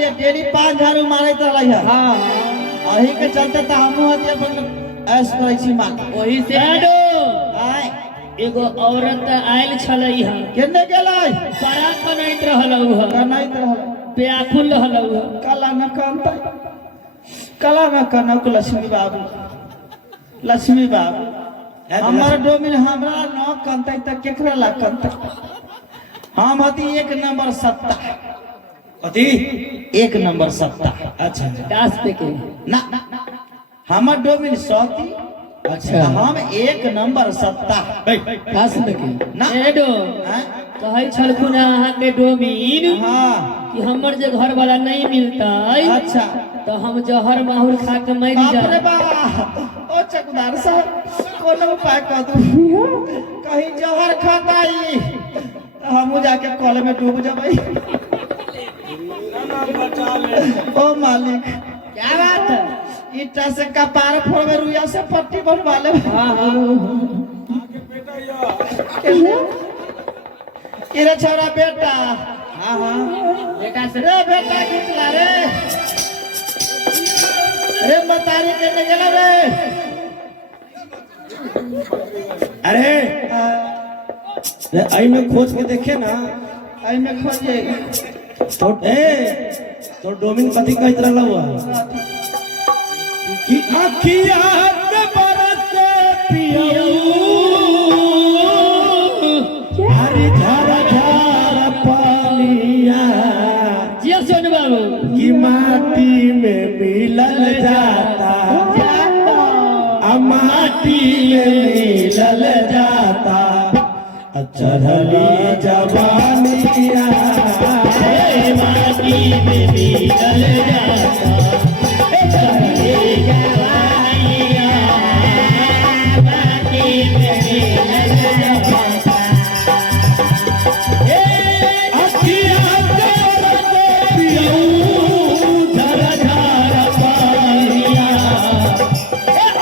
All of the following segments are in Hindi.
लिए डेली 5,000 मारे तो रही है। हाँ अही के चलते तो हमहू हती अपन ऐश करै छी मां। वही से आडो आय एगो औरत आयल छलै ह केने गेलै? बड़ा कनैत रहलौ ह कनैत रहल व्याकुल रहलौ ह कला न कांता कला न कनक लक्ष्मी बाबू लक्ष्मी बाबू हमर डोमिन हमरा न कंतै त केकरा ला कंतै? हम हती 1 नंबर सत्ता। कथी? 1 नंबर सत्ता। अच्छा दास पे के ना हमर डोमिन सती। अच्छा हम 1 नंबर सत्ता। दास पे के ना एडो हैं? कहै छलखुन अहाँ के डोमिन हाँ कि हमर जे घर वाला नहीं मिलता अच्छा तो हम जहर माहुर खा के मर बाप रे जाए। बा ओ चकदार साहब कोनो उपाय कर दू कहीं जहर खाताई हमू जाके कल में डूब जबै। ओ मालिक क्या बात है? ईटा से कपार फोड़वे रुइया से पट्टी बनवा ले। हाँ हाँ इरे छोरा बेटा हाँ हाँ बेटा से रे बेटा खिचला रे रे मतारी के गेला रे। अरे आई में खोज के देखे ना आई में खोजे तो तो डोमिन कथी कहत रहला हुआ कि अखिया से बरसे पियऊ हरी धारा धारा पानिया जिया सोन बाबू कि माटी में मिलल जाता माटी में मिलल जाता चढ़ली जवानिया माटी में मिलल जाता चढ़ली जवानिया माटी में मिलल जाता। अखिया से पियऊ झरा झरा पानिया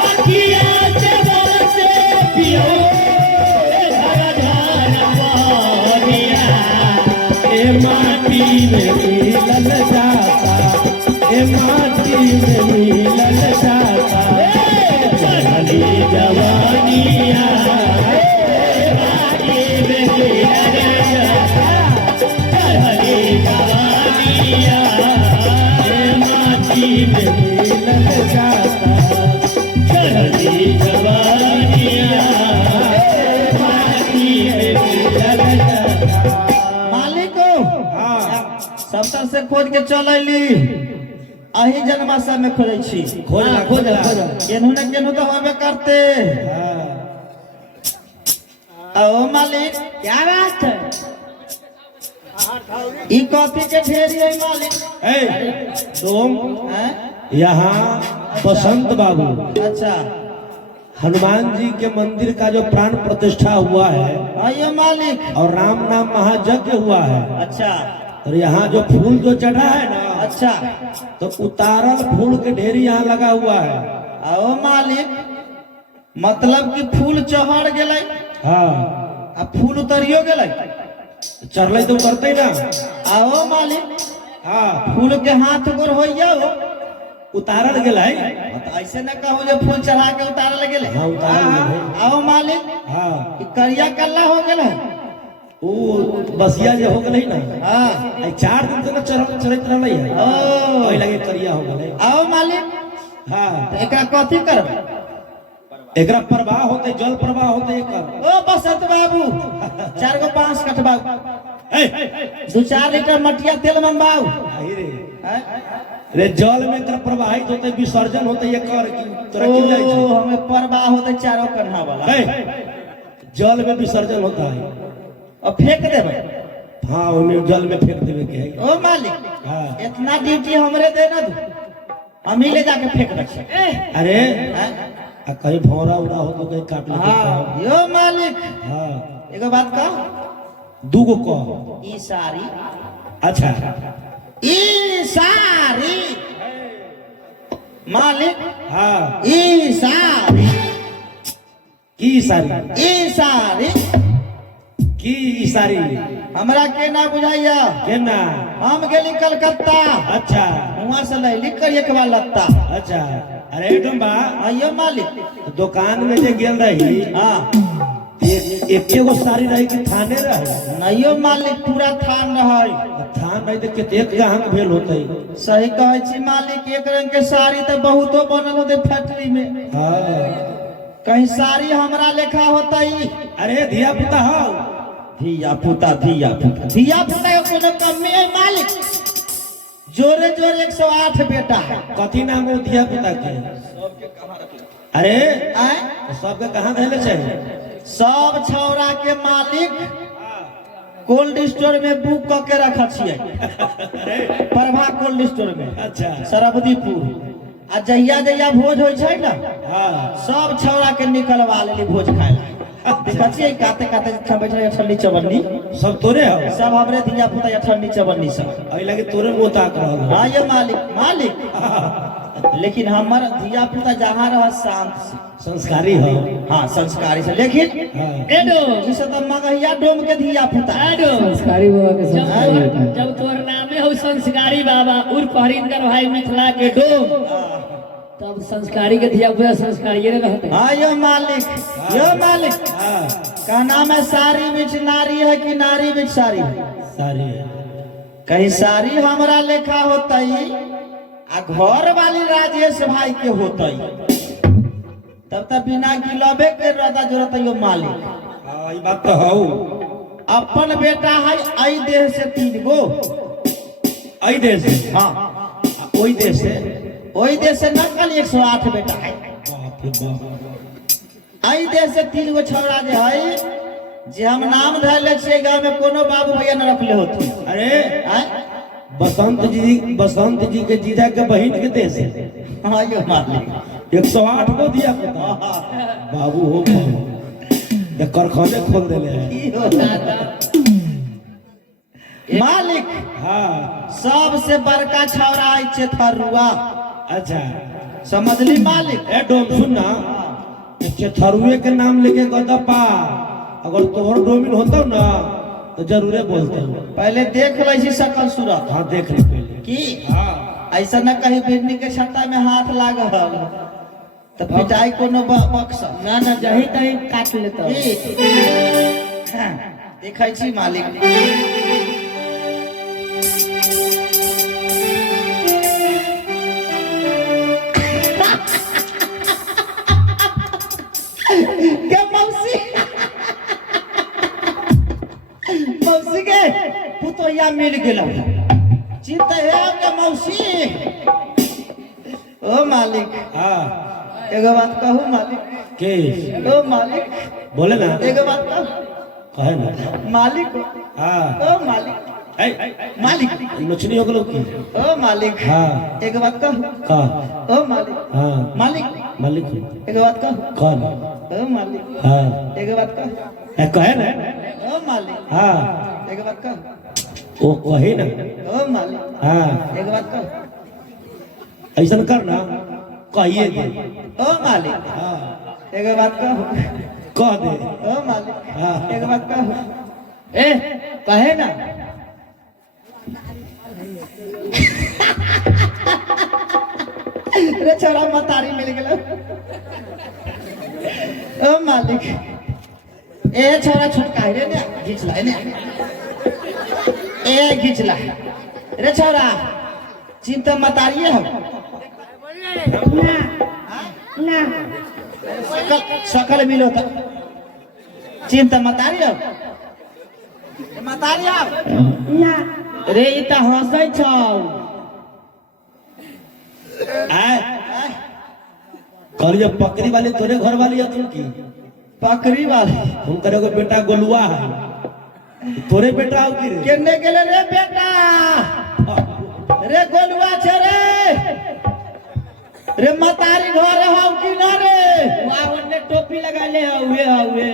अखिया से बरसे पियो झरा झरा पानिया ए माटी में मिलल जाता ए माटी में मिलल जाता चढ़ली जवानिया माटी में मिलल जाता चढ़ली जवानिया ए माटी में मिलल जाता चढ़ली जवानिया माटी में मिलल जाता। मालिको हाँ सबतर से खोज के चल अइली अही जन्माशा में खोजै छी। खोजला खोजला केनहू न केनहू तो होबे करते। ओ मालिक क्या बात है? ई कॉफी के ढेरी है मालिक। ए तुम हैं? यहाँ बसंत बाबू अच्छा हनुमान जी के मंदिर का जो प्राण प्रतिष्ठा हुआ है आइए मालिक। और राम नाम महायज्ञ हुआ है अच्छा और यहाँ जो फूल जो चढ़ा है ना अच्छा तो उतारल फूल के ढेरी यहाँ लगा हुआ है। आओ मालिक मतलब कि फूल चढ़ गेलै हाँ आ फूल उतरियो गेलै। चढ़ले तो करते ना। आओ मालिक हाँ फूल के हाथ गोर होइयो उतारल गेल है। तो ऐसे न कहू जे फूल चढ़ा के उतारल गेलै। हाँ उतारल गेल है। आओ मालिक हाँ ई करिया कल्ला हो गेलै। वो बसिया जो हो गई ना हाँ 4 दिन से ना चढ़त रहले है ओ ओइ लगे करिया हो गए। आओ मालिक हाँ तो एकरा कथी करबै? एकरा प्रवाह होते जल प्रवाह होते एकर। ओ बसंत बाबू 4 गो बांस कटबाऊ ए 2-4 लीटर मटिया तेल मंगाऊ। आई रे हैं? रे जल में एकर प्रवाहित होते विसर्जन होते एकर की तोरा की जाय छै। हमें परवाह होते 4 कन्हा वाला। ए जल में विसर्जन होता है। और फेंक देबै। हाँ उन्हें जल में फेंक देवे के है। ओ मालिक हाँ इतना ड्यूटी हमरे दे ना दू हम ही ले जाके फेंक दै छी। अरे हैं? आ कहीं भौरा उड़ा हो तो कहीं काट ले। हाँ यो मालिक हाँ एगो बात कह। 2 गो कह। ई सारी अच्छा ई सारी मालिक हाँ ई सारी की सारी ई सारी की सारी हमरा के ना बुझाइया केना? हम गेली कलकत्ता अच्छा वहां से लैली कर एक बार लत्ता अच्छा। अरे डुम्बा आइयो मालिक दुकान में जे गेल रही हाँ एके गो साड़ी रही कि थाने रही? नहियो मालिक पूरा थान रहै थान रही तो कतेक गहन भेल होते। सही कहै छी मालिक एक रंग के साड़ी तो बहुतो बनल होते फैक्ट्री में हाँ कहीं साड़ी हमरा लेखा होतई अरे धिया पुता हो धिया पुता कोनो कमी है मालिक जोरे जोरे 108 बेटा है कथी नाम हो धिया पुता के? अरे आय सबके कहाँ धैले चाहिए? सब छौरा के मालिक कोल्ड स्टोर में बुक क के रखा छियै प्रभा कोल्ड स्टोर में अच्छा सरबदीपुर आ जहिया जहिया भोज होइ छै ना हाँ सब छौरा के निकलवा लेली भोज खाए देखा छियै काते काते बैठ रहे ठंडी चवन्नी सब तोरे हो? सब हमरे धिया पुता ठंडी चवन्नी सब अभी लगे तोरे मुँह ताक रहा हाँ ये मालिक लेकिन हमार धिया पुता जहाँ रह शांत से संस्कारी हो। हाँ संस्कारी से लेकिन हाँ। एडो इसे तो मगहिया डोम के धिया पुता एडो संस्कारी बाबा के संस्कारी होता है। जब तोर नामे हो संस्कारी बाबा उर्फ हरिंदर भाई मिथिला के डोम तब संस्कारी के धिया पुता संस्कारी रहते। हाँ यो मालिक हाँ का नाम है सारी बिच नारी है कि नारी बिच सारी है? सारी कहीं सारी हमरा लेखा होतई आ घर वाली राजेश भाई के होतई तब तक बिना गिलबे के रदा जरूरत यो मालिक। हाँ ये बात तो हो। अपन बेटा है आई देह से 3 गो आई देश से हाँ वही देश से ओई देश से नकल 108 बेटा है बाप रे बाप। आई देश से 3 गो छौड़ा जे है जे हम नाम धरले छियै गांव में कोनो बाबू भैया न रखले होती अरे आय बसंत जी के जीजा के बहन के देश है। हाँ यो मालिक 108 को दिया पुता बाबू हो एक कारखाने खोल देले हैं। की हो मालिक हाँ सबसे बड़का छौड़ा है चेथरुआ अच्छा समझली मालिक। ए डोम सुन ना चथरुए के नाम लेके गदपा अगर तोहर डोमिन होता ना तो जरूरे बोलते हो। पहले देख लै छी सकल सूरत हाँ देख ले पहले की हाँ ऐसा न कहीं बिजली के छत्ता में हाथ लागल तो पिटाई कोनो बक्स ना ना जही तही काट लेता देखै छी मालिक। के मौसी के पुतोया मिल गेल चिंता है के मौसी। ओ मालिक हाँ एगो बात कहूँ मालिक के ओ मालिक बोले ना एगो बात कहूँ कहे ना मालिक हाँ ओ मालिक मालिक नचनी हो गलो की ओ मालिक हाँ एगो बात कहूँ का ओ मालिक हाँ मालिक मालिक एगो बात कहूँ कौन ओ मालिक हाँ एगो बात कहूँ कहे ना ओ मालिक हाँ एगो बात कहूँ वो कहे ना ओ मालिक हाँ एगो बात कहूँ ऐसा कर ना कहिए दे ओ मालिक हाँ एगो बात कहूँ कह दे ओ मालिक हाँ। एगो बात कहूँ ए कहे ना रे छोरा मतारी मिल गेलो ओ मालिक ए छोरा छुटका रे ने घिच ला ने ए घिच ला रे छोरा चिंता मतारिए हो ना सकल मिलो तो चिंता मतारी हो मतारी ना रे ई त हंसै छौ आए कहलिए पकड़ी वाली तोरे घर वाली है तू की पकड़ी वाली उनकर एगो बेटा गोलुआ है तोरे बेटा हो की रे केने गेले रे बेटा रे गोलुआ छे रे मतारी घर हो कि ना रे वाह ओने टोपी लगा ले हुए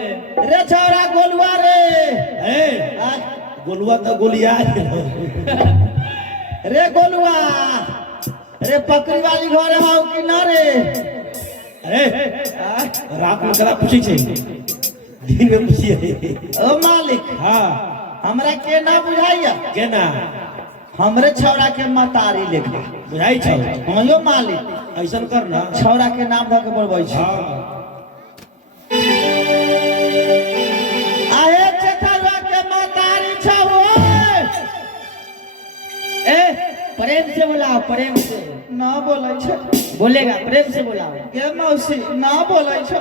रे छौरा गोलुआ रे ए गोलुआ तो गोलिया रे गोलुआ रे पकड़ी वाली घर हो कि ना रे अरे रात में करा पूछी छे दिन में पूछिए ओ मालिक हाँ हमरा के ना बुझाइया केना हमरे छौड़ा के मतारी लेखा बुझाई छौ हयो मालिक ऐसन कर ना छौड़ा के नाम धऽ के बोलबै छी हाँ आहे चेतरवा के मतारी छौ ओए ए प्रेम से बुलाओ, प्रेम से ना बोलै छै बोलेगा, प्रेम से बुलाओ। के मौसी ना बोलै छै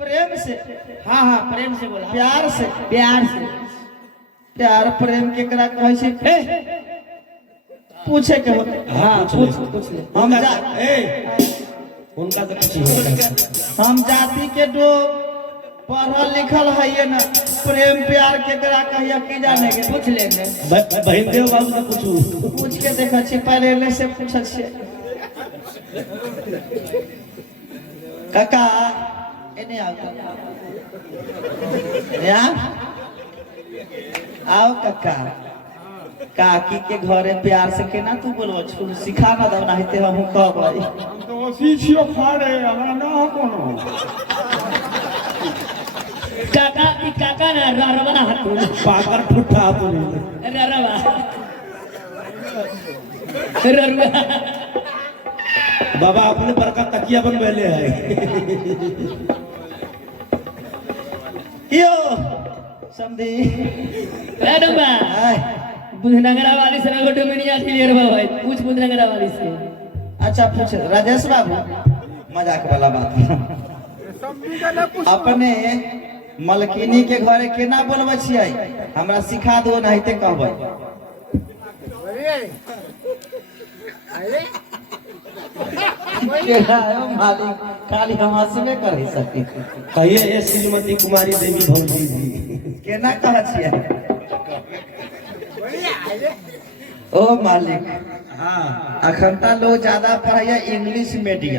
प्रेम से हाँ हाँ प्रेम से बुलाओ, प्यार से प्यार से। प्यार प्रेम केकरा कहै छै पूछे के हो हाँ पूछ पूछ ले। हम जा ए उनका तो कुछ ही हम जाति के डो पढ़ल लिखल है ना प्रेम प्यार केकरा कहिया की जाने के पूछ लेंगे। बहन देव बाबू से पूछू पूछ के देखै छी पहले से पूछै छी काका एने आओ यार आओ काका काकी के घरे प्यार से केना तू बोलबो छु सिखा ना दो नहीं ते हम कहबै हम तो सीछियो खाड़े हमरा ना कोनो काका ई काका ना ररवा हटू पाकर ठुठा बोली ररवा ररवा बाबा अपने बड़का तकिया बनवेले है यो समझी ररवा बुधनगरा वाली से ना डोमिनिया क्लियर भाई पूछ बुधनगरा वाली से। अच्छा पूछ राजेश बाबू मजाक वाला बात अपने मलकिनी के घरे केना बोलबै छियै हमरा सिखा दो नहीं ते कहबै मालिक खाली हम हंसबे करे सकी कहिए ये श्रीमती कुमारी देवी भौजी जी केना कहै छियै ओ मालिक हाँ अखन लोग ज्यादा पढ़ाई इंग्लिश मीडियम